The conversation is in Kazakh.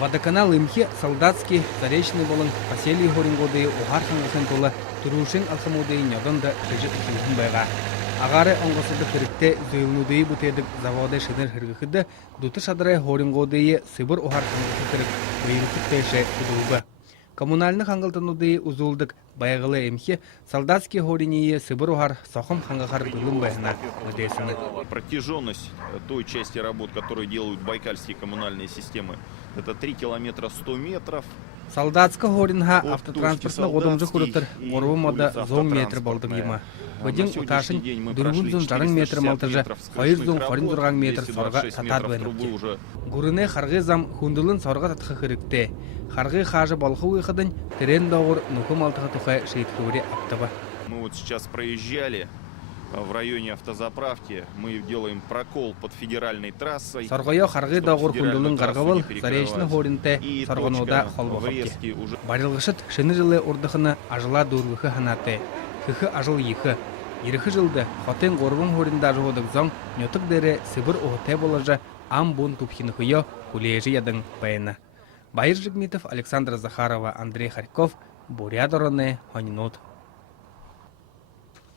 Водоканал имхи солдатский заречный болон поселий горингоды ухархан гасентола турушин алхамуды нёдан да жижит хилхин байга. Агары оңгосыды кірікте зөйлнудыйы бұтедік заводы шыныр хыргықыды дуты шадырай горингодыйы сыбыр ухархан гасентірік бейрутық пейше кудулғы. Коммунальный хангалтанудыйы узулдык байгылы эмхи солдатский горинийы сыбыр ухар сохым хангахар гылым байына надесыны. Протяженность той части работ, которые делают байкальские коммунальные системы, это 3 километра 100 метров. Солдатский горинха автотранспортны годымжы құрытыр ору мода зон метр болдық ема. Бөден ұташын дүргін зон жарың метр малтыржы, қайыр зон қорын тұрған метр сорға татар бәнікке. Гүріне қарғы зам хүнділін сорға татқы қырыкте. Қарғы қажы балқы ұйқыдың терен дауыр нұқы малтығы тұқай шейткөре аптыба. Мы вот сейчас проезжали в районе автозаправки, мы делаем прокол под федеральной трассой. Сорғайо қарғы дауыр хүнділін қарғавыл заречны хоринте сорғануда қолбақапке. Барылғышыт шыны жылы ордықыны ажыла дұрғықы ханаты. Хықы ажыл екі. Еріхі жылды хотен ғорбын хоринда жығыдық зоң нөтік дәрі сыбыр оғытай болажы ам бұн тупхинықыйо кулежі ядың байына. Байыр Жигмитов, Александра Захарова, Андрей Харьков, Бурят Ороне, Хонинот.